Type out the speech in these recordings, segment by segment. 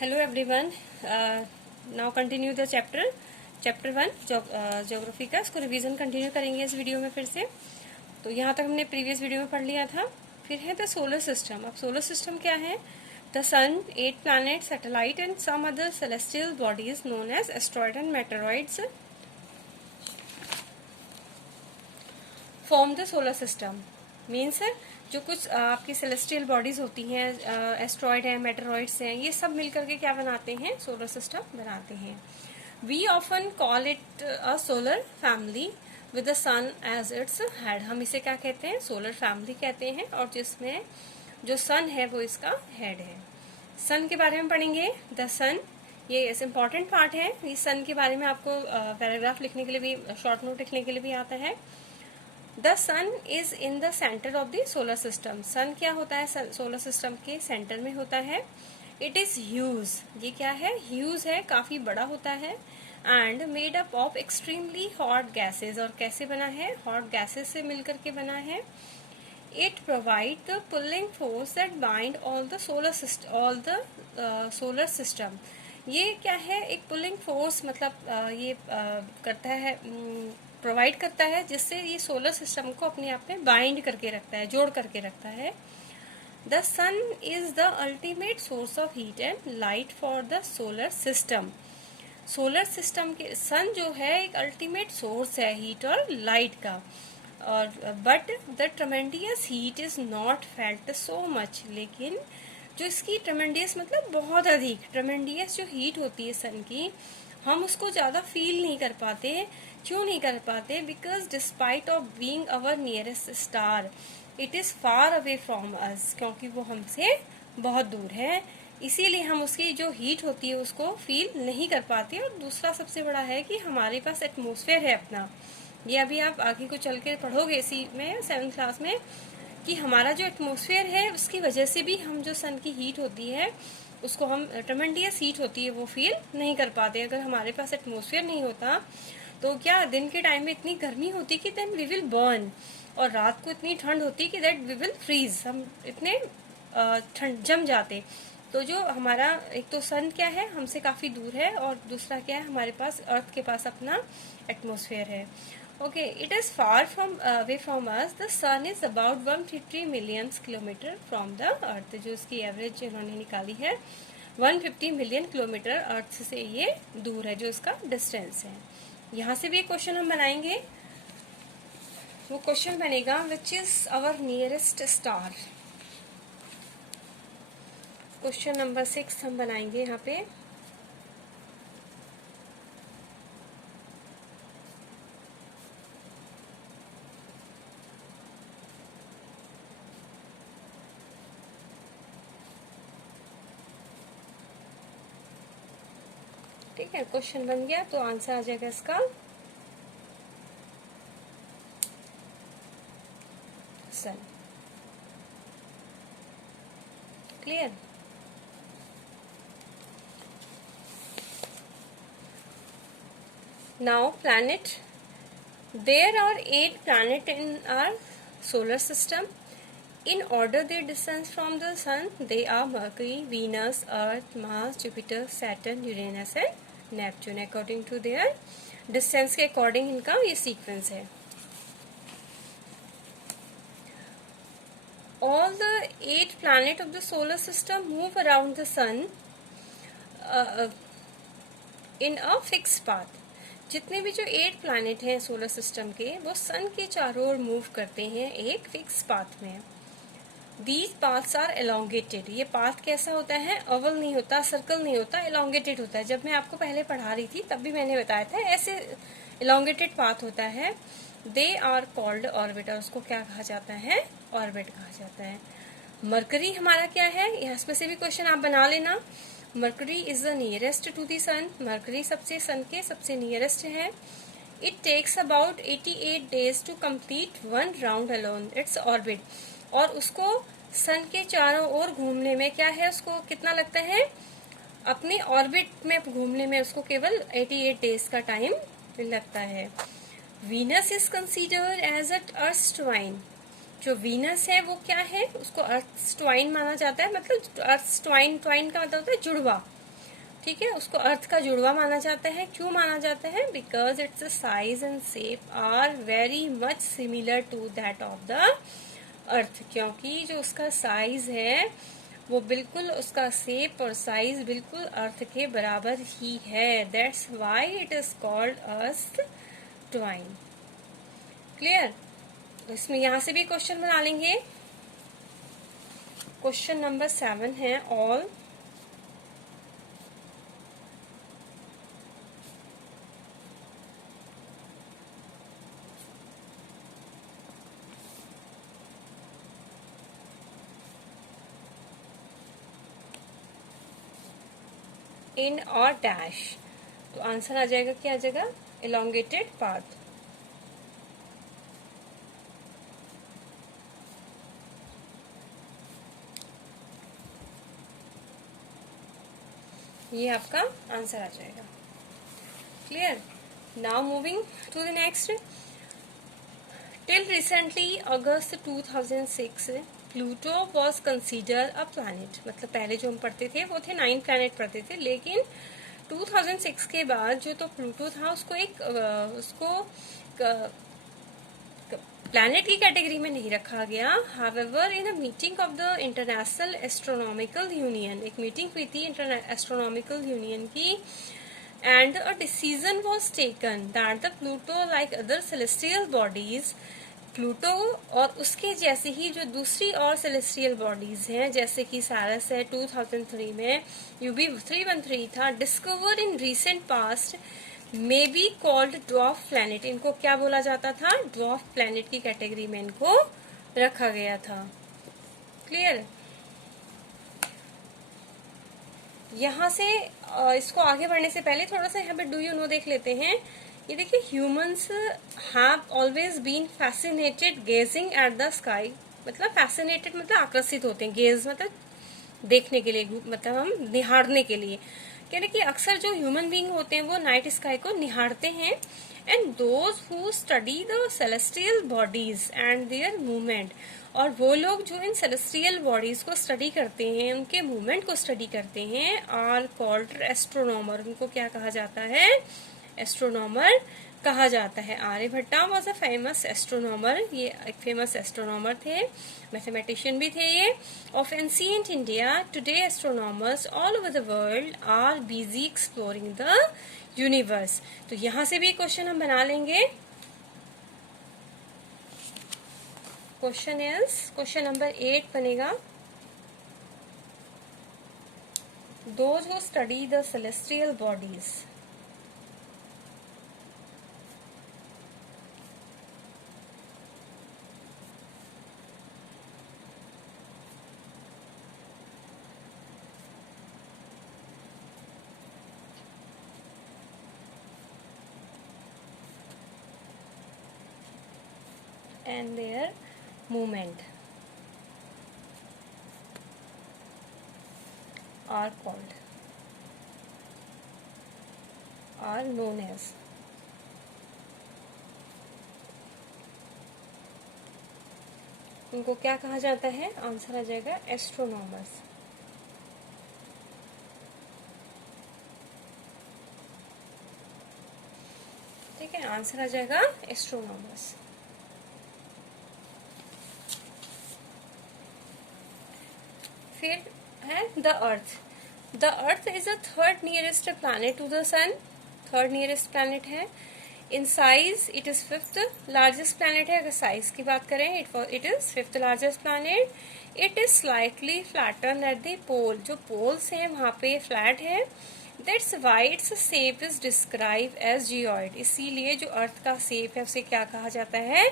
Hello everyone. Now continue the chapter 1 geography का। इसको revision continue करेंगे इस वीडियो में फिर से। तो यहाँ तक हमने प्रीवियस वीडियो में पढ़ लिया था। फिर है द सोलर सिस्टम। अब सोलर सिस्टम क्या है? The sun, 8 planet, satellite and some other celestial bodies known as asteroid and meteoroids form the solar system. Means जो कुछ आपकी सेलेस्टियल बॉडीज होती हैं, एस्ट्रॉइड हैं, मेटेरॉइड्स हैं, ये सब मिलकर के क्या बनाते हैं? सोलर सिस्टम बनाते हैं। We often call it a solar family with the sun as its head. हम इसे क्या कहते हैं? सोलर फैमिली कहते हैं, और जिसमें जो सन है वो इसका हेड है। सन के बारे में पढ़ेंगे। द सन, ये इम्पॉर्टेंट पार्ट है। ये सन के बारे में आपको पैराग्राफ लिखने के लिए भी, शॉर्ट नोट लिखने के लिए भी आता है। The sun is in the centre of the solar system. Sun क्या होता है? सोलर सिस्टम के सेंटर में होता है। इट इज ह्यूज, ये क्या है? ह्यूज है, काफी बड़ा होता है। And made up of extremely hot gases. और कैसे बना है? हॉट गैसेज से मिलकर के बना है। It provide the pulling force that bind all the solar system. ये क्या है? एक पुलिंग फोर्स, मतलब ये करता है, प्रोवाइड करता है, जिससे ये सोलर सिस्टम को अपने आप में बाइंड करके रखता है, जोड़ करके रखता है। The sun is the ultimate source of heat and light for the solar system. Solar system के सन जो है एक अल्टीमेट सोर्स है हीट और लाइट का। और but the tremendous heat is not felt so much. लेकिन जो इसकी ट्रेमेंडियस मतलब बहुत अधिक, ट्रेमेंडियस जो हीट होती है सन की, हम उसको ज्यादा फील नहीं कर पाते। क्यों नहीं कर पाते? Because despite of being our nearest star, it is far away from अस। क्योंकि वो हमसे बहुत दूर है, इसीलिए हम उसकी जो हीट होती है उसको फील नहीं कर पाते। और दूसरा सबसे बड़ा है कि हमारे पास एटमोसफेयर है अपना। ये अभी आप आगे को चल के पढ़ोगे इसी में 7th क्लास में, कि हमारा जो एटमोसफेयर है उसकी वजह से भी हम जो सन की हीट होती है उसको, हम ट्रेमेंडियस हीट होती है वो फील नहीं कर पाते। अगर हमारे पास एटमोसफेयर नहीं होता तो क्या दिन के टाइम में इतनी गर्मी होती कि देन वी विल बर्न, और रात को इतनी ठंड होती कि दैट वी विल फ्रीज, हम इतने ठंड जम जाते। तो जो हमारा एक तो सन क्या है, हमसे काफी दूर है, और दूसरा क्या है, हमारे पास अर्थ के पास अपना एटमोसफेयर है। Okay, it is far from away from us. The sun is about 150 million kilometre from the earth. जो इसकी एवरेज इन्होंने निकाली है, 150 मिलियन किलोमीटर अर्थ से ये दूर है, जो इसका डिस्टेंस है। यहाँ से भी एक क्वेश्चन हम बनाएंगे। वो क्वेश्चन बनेगा which is our nearest star. Question number 6 हम बनाएंगे यहाँ पे। ठीक है, क्वेश्चन बन गया तो आंसर आ जाएगा इसका sun. Clear? Now planet. There are 8 planet in our solar system. In order their distance from the sun, they are Mercury, Venus, Earth, Mars, Jupiter, Saturn, Uranus and Neptune. According to their distance के according इनका ये sequence है। All the 8 planets of the solar system move around the sun in a fixed path. जितने भी जो 8 planet हैं solar system के, वो सन के चारों ओर मूव करते हैं एक फिक्स पाथ में। These paths are elongated. ये पाथ कैसा होता है? ओवल नहीं होता, सर्कल नहीं होता, elongated होता है। जब मैं आपको पहले पढ़ा रही थी तब भी मैंने बताया था, ऐसे elongated पाथ होता है। They are called orbit। और उसको क्या कहा जाता है? ऑर्बिट कहा जाता है। मरकरी हमारा क्या है? यहाँ इसमें से भी क्वेश्चन आप बना लेना। Mercury is the nearest to the sun. Mercury सबसे सन के सबसे नियरेस्ट है। It takes about 88 days to complete 1 round alone its orbit. और उसको सन के चारों ओर घूमने में क्या है, उसको कितना लगता है? अपने ऑर्बिट में घूमने में उसको केवल 88 डेज का टाइम लगता है। Venus is considered as a earth twin. जो वीनस है वो क्या है? उसको अर्थ ट्वाइन माना जाता है। मतलब अर्थ ट्वाइन, ट्वाइन का मतलब होता है जुड़वा, ठीक है, उसको अर्थ का जुड़वा माना जाता है। क्यों माना जाता है? Because its size and shape are very much similar to that of the earth, क्योंकि जो उसका साइज है वो बिल्कुल, उसका शेप और साइज बिल्कुल अर्थ के बराबर ही है। That's why it is called earth twine. Clear? इसमें यहां से भी क्वेश्चन बना लेंगे। क्वेश्चन नंबर 7 है ऑल इन और डैश, तो आंसर आ जाएगा, क्या आ जाएगा? Elongated path. ये आपका आंसर आ जाएगा। Clear? Now moving to the next. Till recently August 2006 Pluto was consider a planet. मतलब पहले जो हम पढ़ते थे वो थे 9 प्लैनेट पढ़ते थे, लेकिन 2006 के बाद जो तो प्लूटो था उसको प्लैनेट की कैटेगरी में नहीं रखा गया। However in a meeting of the international astronomical union, एक मीटिंग हुई थी एस्ट्रोनॉमिकल यूनियन की, and a decision was taken that the Pluto like other celestial bodies, Pluto और उसके जैसे ही जो दूसरी और सेलेस्टियल बॉडीज हैं, जैसे कि सारस है 2003 में, यूबी 313 था, discover in recent past may be called dwarf planet. इनको क्या बोला जाता था? ड्वार्फ प्लैनेट की कैटेगरी में इनको रखा गया था। क्लियर? यहाँ से इसको आगे बढ़ने से पहले थोड़ा सा यहाँ पे डू यू नो देख लेते हैं। ये देखिए, humans have always been fascinated gazing at the sky. मतलब फैसिनेटेड मतलब आकर्षित होते हैं, गेज मतलब देखने के लिए, मतलब हम निहारने के लिए। कहते कि अक्सर जो ह्यूमन बीइंग होते हैं वो नाइट स्काई को निहारते हैं। And those who study the celestial bodies and there movement, और वो लोग जो इन सेलेस्टियल बॉडीज को स्टडी करते हैं, उनके मूवमेंट को स्टडी करते हैं, आर कॉल्ड एस्ट्रोनॉमर। उनको क्या कहा जाता है? एस्ट्रोनॉमर कहा जाता है। Aryabhatta was a famous astronomer. ये एक फेमस एस्ट्रोनॉमर थे, मैथमेटिशियन भी थे ये, of ancient India. Today astronomers all over the world are busy exploring the universe. तो यहां से भी क्वेश्चन हम बना लेंगे। क्वेश्चन नंबर 8 बनेगा, those who study the celestial bodies and their movement are called, are known as, इनको क्या कहा जाता है? आंसर आ जाएगा एस्ट्रोनॉमर्स। ठीक है, आंसर आ जाएगा एस्ट्रोनॉमर्स। फिर है the earth. The earth is a third nearest planet to the sun. Third nearest planet है। In size it is fifth largest planet है। अगर साइज की बात करें, it is fifth largest planet. It is slightly flatten at the pole. जो poles हैं वहां पे फ्लैट है। That's why its shape is describe as geoid. इसीलिए जो अर्थ का शेप है उसे क्या कहा जाता है?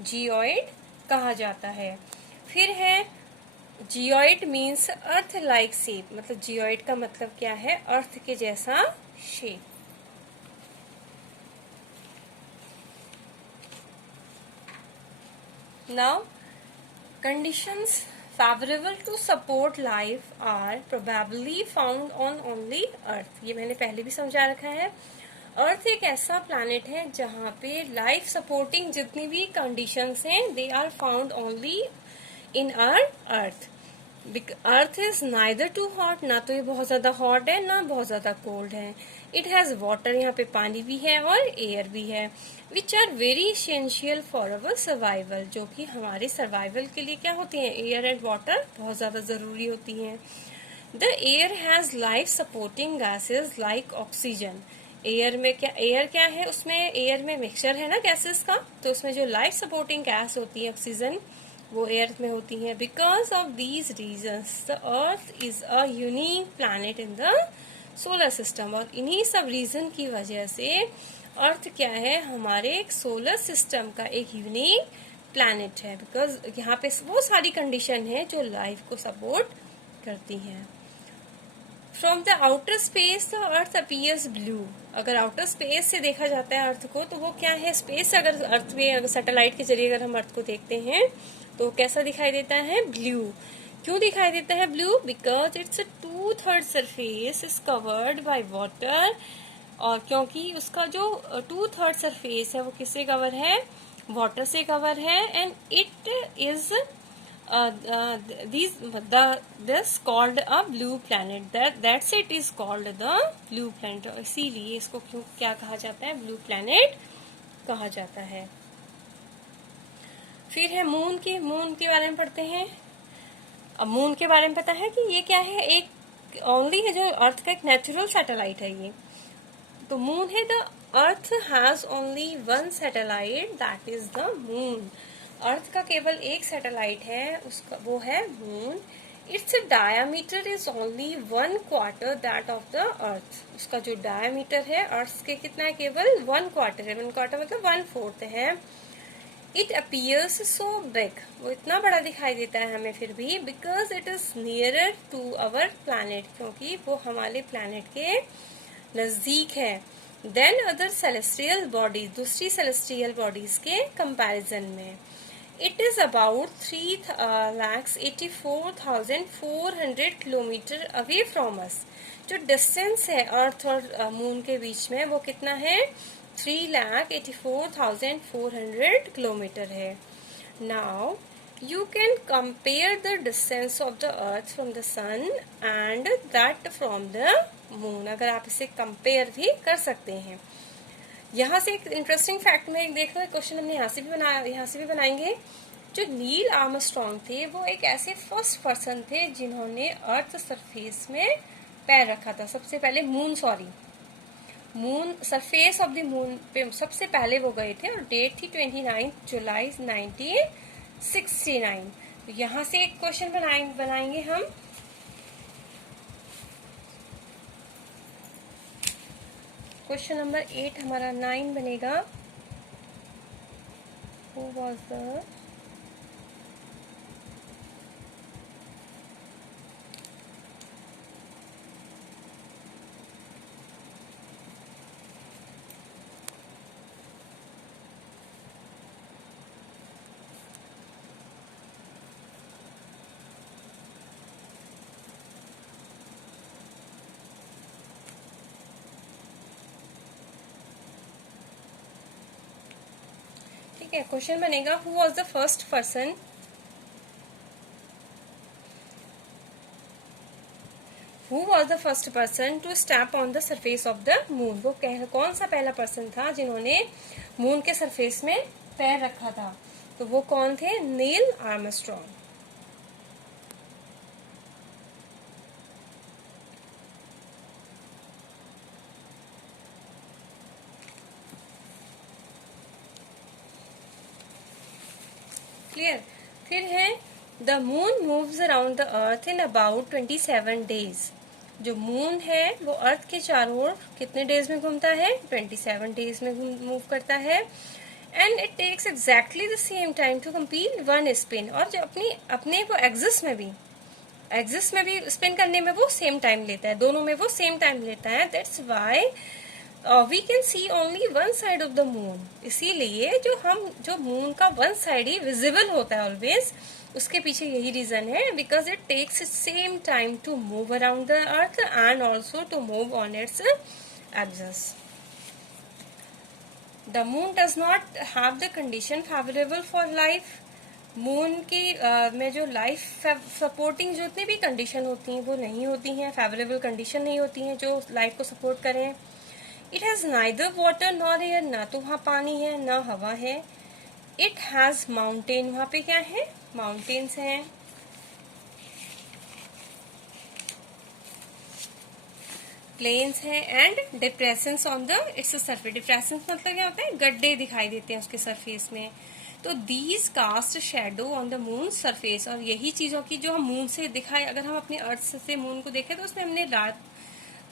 जियोइड कहा जाता है। फिर है geoid means earth like shape. मतलब जियोइड का मतलब क्या है? अर्थ के जैसा shape. Now conditions favourable to support life are probably found on only earth. ये मैंने पहले भी समझा रखा है। अर्थ एक ऐसा प्लैनेट है जहाँ पे लाइफ सपोर्टिंग जितनी भी कंडीशंस हैं they are found only in our earth. Earth is neither too hot, ना तो ये बहुत ज्यादा हॉट है ना बहुत ज्यादा कोल्ड है. इट हैज वाटर, यहाँ पे पानी भी है और एयर भी है, which are very essential for our survival, जो कि हमारे सर्वाइवल के लिए क्या होती हैं, एयर एंड वाटर बहुत ज्यादा जरूरी होती हैं. The air has life supporting gases like oxygen. Air में एयर क्या है, उसमें एयर में मिक्सचर है ना गैसेस का, तो उसमें जो लाइफ सपोर्टिंग गैस होती है ऑक्सीजन, वो एयर में होती है. Because of these reasons the earth is a unique planet in the solar system. और इन्हीं सब रीजन की वजह से अर्थ क्या है, हमारे एक सोलर सिस्टम का एक यूनिक प्लैनेट है. बिकॉज यहाँ पे वो सारी कंडीशन है जो लाइफ को सपोर्ट करती हैं. From the outer space the earth appears blue. अगर आउटर स्पेस से देखा जाता है अर्थ को, तो वो क्या है, स्पेस अगर अर्थ में अगर सैटेलाइट के जरिए अगर हम अर्थ को देखते हैं तो कैसा दिखाई देता है, ब्लू. क्यों दिखाई देता है blue? Because it's 2/3 surface is covered by water. और क्योंकि उसका जो 2/3 सरफेस है वो किससे कवर है, वाटर से कवर है. And it is this called a blue planet. That's it is called the blue planet. इसीलिए इसको क्यों क्या कहा जाता है, ब्लू प्लैनेट कहा जाता है. फिर है मून के बारे में पढ़ते हैं. अब मून के बारे में पता है कि ये क्या है, एक ओनली है जो अर्थ का एक नेचुरल सैटेलाइट है ये. तो मून है, the earth has only one satellite, that is the moon. Earth का केवल एक सैटेलाइट है, उसका वो है moon. Its diameter is only 1/4 that of the earth. उसका जो डायामीटर है अर्थ के कितना है, केवल 1/4 है. 1/4 मतलब 1/4 है. इट अपीयर्स सो बिग, वो इतना बड़ा दिखाई देता है हमें फिर भी, because it is nearer to our planet, क्योंकि वो हमारे प्लैनेट के नजदीक है. देन अदर सेलेस्टियल बॉडीज, दूसरी सेलेस्टियल बॉडीज के कंपैरिजन में. It is about 3,84,400 kilometre away from us. जो डिस्टेंस है अर्थ और मून के बीच में वो कितना है, 3,84,400 किलोमीटर है. Now you can compare the distance of the earth from the sun and that from the moon. अगर आप इसे कंपेयर भी कर सकते हैं. यहाँ से एक इंटरेस्टिंग फैक्ट में देख लो, क्वेश्चन हमने यहाँ से भी बनाएंगे. जो नील आर्मस्ट्रॉन्ग थे वो एक ऐसे फर्स्ट पर्सन थे जिन्होंने अर्थ सरफेस में पैर रखा था. सबसे पहले moon surface of the moon पे सबसे पहले वो गए थे और डेट थी 29 जुलाई 1969. तो यहाँ से एक क्वेश्चन बनाएंगे हम. क्वेश्चन नंबर 8 हमारा 9 बनेगा. Who was the ठीक है. क्वेश्चन बनेगा who was the first person to step on the surface of the moon. वो कौन सा पहला पर्सन था जिन्होंने मून के सरफेस में पैर रखा था. तो वो कौन थे, नील आर्मस्ट्रॉन्ग. क्लियर. फिर है the moon moves around the earth in about 27 days. जो मून है वो अर्थ के चारों ओर कितने डेज में घूमता है, 27 डेज में मूव करता है. And it takes exactly the same time to complete one spin. और जो अपने वो एक्सिस में भी स्पिन करने में वो सेम टाइम लेता है, दोनों में वो सेम टाइम लेता है. That's why we can see only one side of the moon. इसीलिए जो मून का वन साइड ही विजिबल होता है ऑलवेज, उसके पीछे यही रीजन है, because it takes same time to move around the earth and also to move on its axis. The moon does not have the condition favourable for life. Moon की में जो life supporting जो जितनी भी condition होती हैं वो नहीं होती हैं, फेवरेबल कंडीशन नहीं होती हैं जो लाइफ को सपोर्ट करें। It has neither water nor air, ना तो वहाँ पानी है ना हवा है। इट हैज़ माउंटेन, वहाँ पे क्या है, माउंटेन्स हैं। प्लेन्स हैं and depressions on the its surface. Depressions मतलब क्या होता है, गड्ढे दिखाई देते हैं उसके सरफेस में। तो these cast shadow on the moon surface, और यही चीजों की जो हम मून से दिखाई, अगर हम अपने अर्थ से मून को देखें तो उसमें हमने रात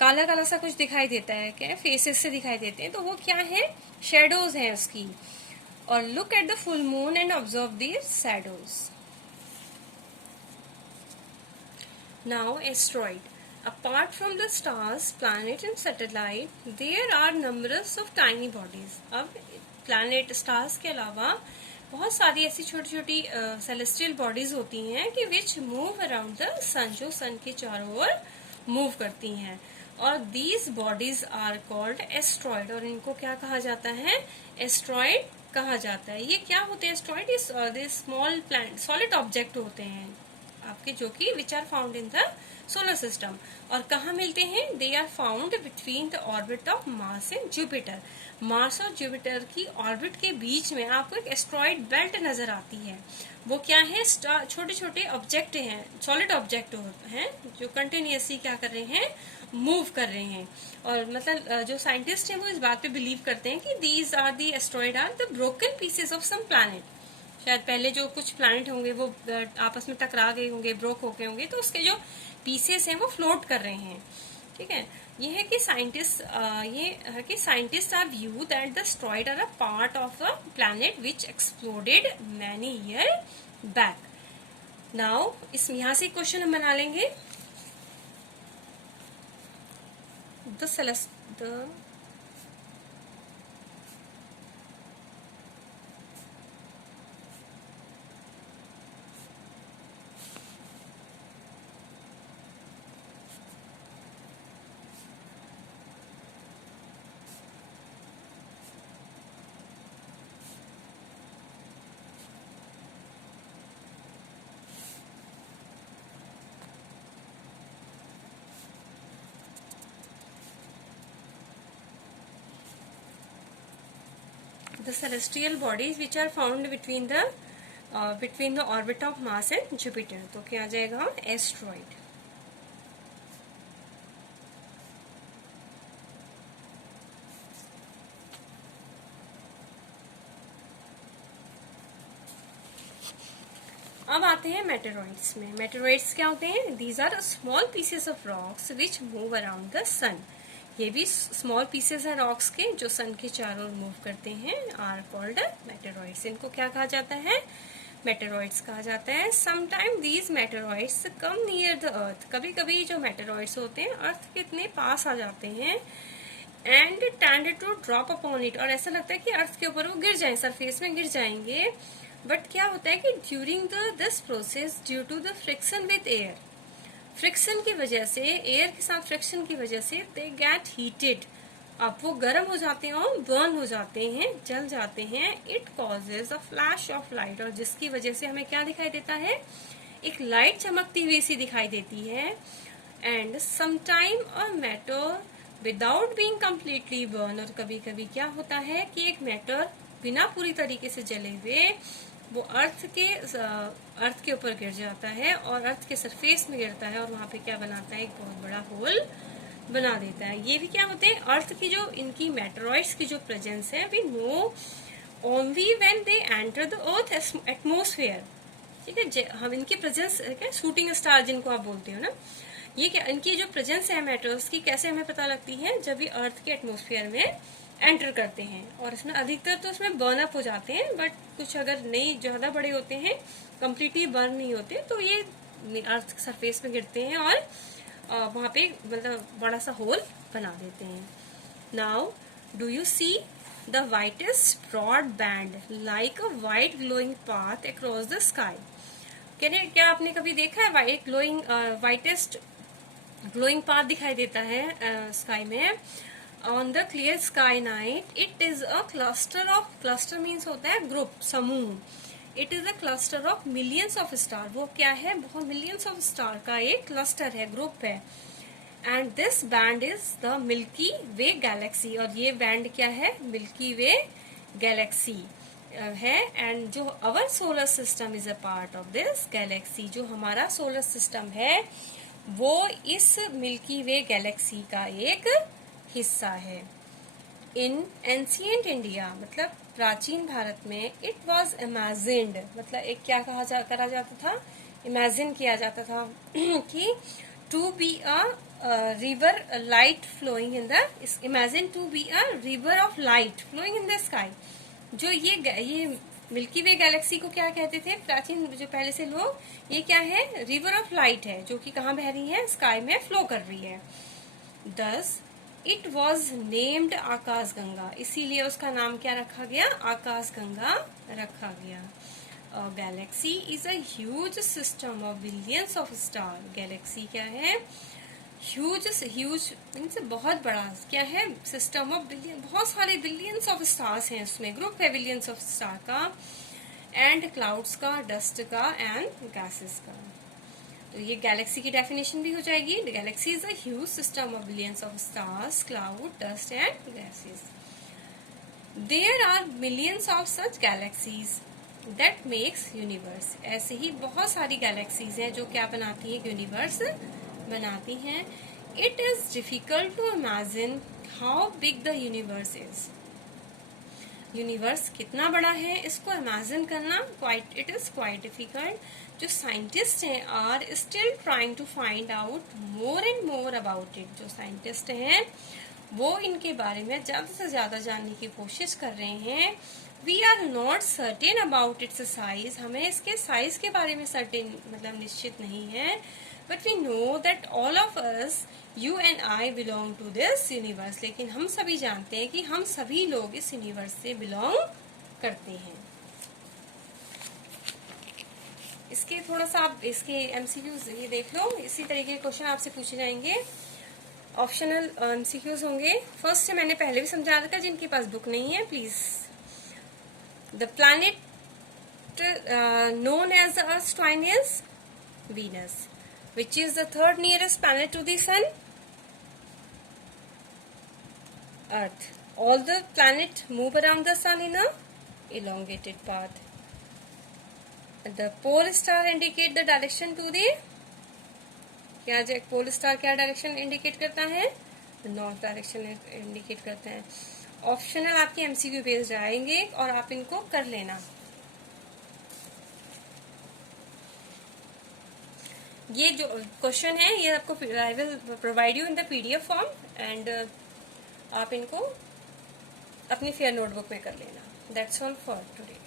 काला काला सा कुछ दिखाई देता है, क्या फेसेस से दिखाई देते हैं, तो वो क्या है, शेडोज हैं उसकी। और look at the full moon and observe these shadows. Now asteroid, apart from the stars, planet and satellite, there are numerous of tiny bodies. अब planet, stars के अलावा बहुत सारी ऐसी छोटी छोटी सेलेस्टियल बॉडीज होती हैं कि which move around the sun, जो सन के चारों ओर मूव करती हैं। और these bodies are called asteroid, और इनको क्या कहा जाता है, एस्ट्रॉइड कहा जाता है। ये क्या होते हैं एस्ट्रॉइड, ये स्मॉल प्लैनेट सॉलिड ऑब्जेक्ट होते हैं आपके, जो कि which are found in the solar system. और कहाँ मिलते हैं, they are found between the orbit of Mars and Jupiter. Mars और जुपिटर की ऑर्बिट के बीच में आपको एक एस्ट्रॉइड बेल्ट नजर आती है। वो क्या है, छोटे छोटे ऑब्जेक्ट हैं, सॉलिड ऑब्जेक्ट हैं जो कंटिन्यूसली क्या कर रहे हैं, मूव कर रहे हैं। और मतलब जो साइंटिस्ट हैं वो इस बात पे बिलीव करते हैं कि these are the asteroid are the broken pieces of some planet. शायद पहले जो कुछ प्लैनेट होंगे वो आपस में टकरा गए होंगे, ब्रोक हो गए होंगे, तो उसके जो पीसेस हैं वो फ्लोट कर रहे हैं। ठीक है, ये है कि scientist are view that the asteroid are a part of a planet which exploded many year back. Now इस यहाँ से क्वेश्चन हम बना लेंगे। The celestial bodies which are found between the orbit of Mars and Jupiter, तो क्या आ जाएगा, एस्ट्रॉइड। अब आते हैं मेटेरॉइड्स में। मेटेरॉइड्स क्या होते हैं, these are small pieces of rocks which move around the sun. ये भी स्मॉल पीसेस हैं रॉक्स के जो सन के चारों ओर मूव करते हैं, आर कॉल्ड मेटेरॉइड्स। इनको क्या कहा जाता है, मेटेरॉइड्स कहा जाता है। Sometime these meteoroids come near the earth, कभी कभी जो मेटेरॉइड्स होते हैं अर्थ के इतने पास आ जाते हैं, and tend to drop upon it, और ऐसा लगता है कि अर्थ के ऊपर वो गिर जाए, सरफेस में गिर जाएंगे। बट क्या होता है कि during this process, due to the friction with air, friction की वजह से, एयर के साथ फ्रिक्शन की वजह से दे गेट हीटेड, अब वो गर्म हो जाते हैं और बर्न हो जाते हैं, जल जाते हैं। It causes a flash of light, और जिसकी वजह से हमें क्या दिखाई देता है, एक लाइट चमकती हुई सी दिखाई देती है। And sometime a matter without being completely burn, और कभी कभी क्या होता है कि एक मैटर बिना पूरी तरीके से जले हुए वो अर्थ के ऊपर गिर जाता है, और अर्थ के सरफेस में गिरता है, और वहां पे क्या बनाता है, एक बहुत बड़ा होल बना देता है। ये भी क्या होते हैं, अर्थ की जो इनकी मेटेरॉइड्स की जो प्रेजेंस है, we know only when they enter the earth atmosphere. ठीक है, हम इनकी प्रेजेंस क्या, शूटिंग स्टार जिनको आप बोलते हो ना, ये क्या, इनकी जो प्रेजेंस है मेटल्स की कैसे हमें पता लगती है, जब ये अर्थ के एटमोस्फेयर में एंटर करते हैं। और इसमें अधिकतर तो इसमें बर्न अप हो जाते हैं, बट कुछ अगर नहीं ज्यादा बड़े होते हैं, कम्प्लीटली बर्न नहीं होते, तो ये अर्थ सरफेस में गिरते हैं और वहां पे मतलब बड़ा सा होल बना देते हैं। Now do you see the whitest broad band like a white glowing path across the sky. क्या आपने कभी देखा है वाइट वाइटेस्ट ग्लोइंग पाथ दिखाई देता है स्काई में on the clear sky night? It is a cluster of, cluster means होता है ग्रुप, समूह। It is a cluster of millions of star. वो क्या है, बहुत मिलियंस ऑफ स्टार का एक क्लस्टर है, ग्रुप है। And this band is the milky way Galaxy, और ये बैंड क्या है, मिल्की वे गैलेक्सी है। एंड जो our solar system is a part of this Galaxy, जो हमारा सोलर सिस्टम है वो इस मिल्की वे गैलेक्सी का एक हिस्सा है। इन एंशियंट इंडिया, मतलब प्राचीन भारत में, इट वॉज इमेजिन्ड, मतलब एक क्या करा जाता था, इमेजिन किया जाता था कि to be a river light flowing in the, imagine to be a river of light flowing in the sky. जो ये मिल्की वे गैलेक्सी को क्या कहते थे प्राचीन जो पहले से लोग, ये क्या है, रिवर ऑफ लाइट है, जो कि कहाँ बह रही है, स्काई में फ्लो कर रही है। दस इट वॉज नेम्ड आकाश गंगा, इसीलिए उसका नाम क्या रखा गया, आकाश गंगा रखा गया। Galaxy is a huge system of billions of star. Galaxy क्या है, ह्यूज मीन्स बहुत बड़ा, क्या है, सिस्टम ऑफ बिलियन, बहुत सारे बिलियंस ऑफ स्टार्स हैं उसमें, ग्रुप है बिलियंस ऑफ स्टार का, एंड क्लाउड्स का, डस्ट का, एंड गैसेस का। तो ये गैलेक्सी की डेफिनेशन भी हो जाएगी। Galaxy is a huge system of billions of stars, cloud, dust and gases. There are millions of such galaxies that makes universe. ऐसे ही बहुत सारी गैलेक्सीज हैं जो क्या बनाती है, यूनिवर्स बनाती हैं। It is difficult to imagine how big the universe is. Universe कितना बड़ा है इसको इमेजिन करना इट इज क्वाइट डिफिकल्ट। जो साइंटिस्ट हैं are still trying to find out more and more about it. जो साइंटिस्ट हैं वो इनके बारे में ज्यादा से ज्यादा जानने की कोशिश कर रहे हैं। We are not certain about its size, हमें इसके साइज के बारे में सर्टेन मतलब निश्चित नहीं है। But we know that all of us, you and I, belong to this universe. लेकिन हम सभी जानते हैं कि हम सभी लोग इस यूनिवर्स से बिलोंग करते हैं। इसके थोड़ा सा आप इसके एमसीक्यूज ये देख लो, इसी तरीके के क्वेश्चन आपसे पूछे जाएंगे, ऑप्शनल एमसीक्यूज होंगे। फर्स्ट से मैंने पहले भी समझा रखा, जिनके पास बुक नहीं है please. The planet known as the Earth's twin is Venus. Which is the third nearest planet to the Sun? Earth. All the planets move around the Sun in a elongated path. The pole star indicate the direction to the, क्या pole star क्या direction indicate करता है, north direction indicate करता है। Optional आपके MCQ based आएंगे और आप इनको कर लेना। ये जो क्वेश्चन है ये आपको I will provide you in the PDF form, and आप इनको अपनी फेयर नोटबुक में कर लेना। That's all for today.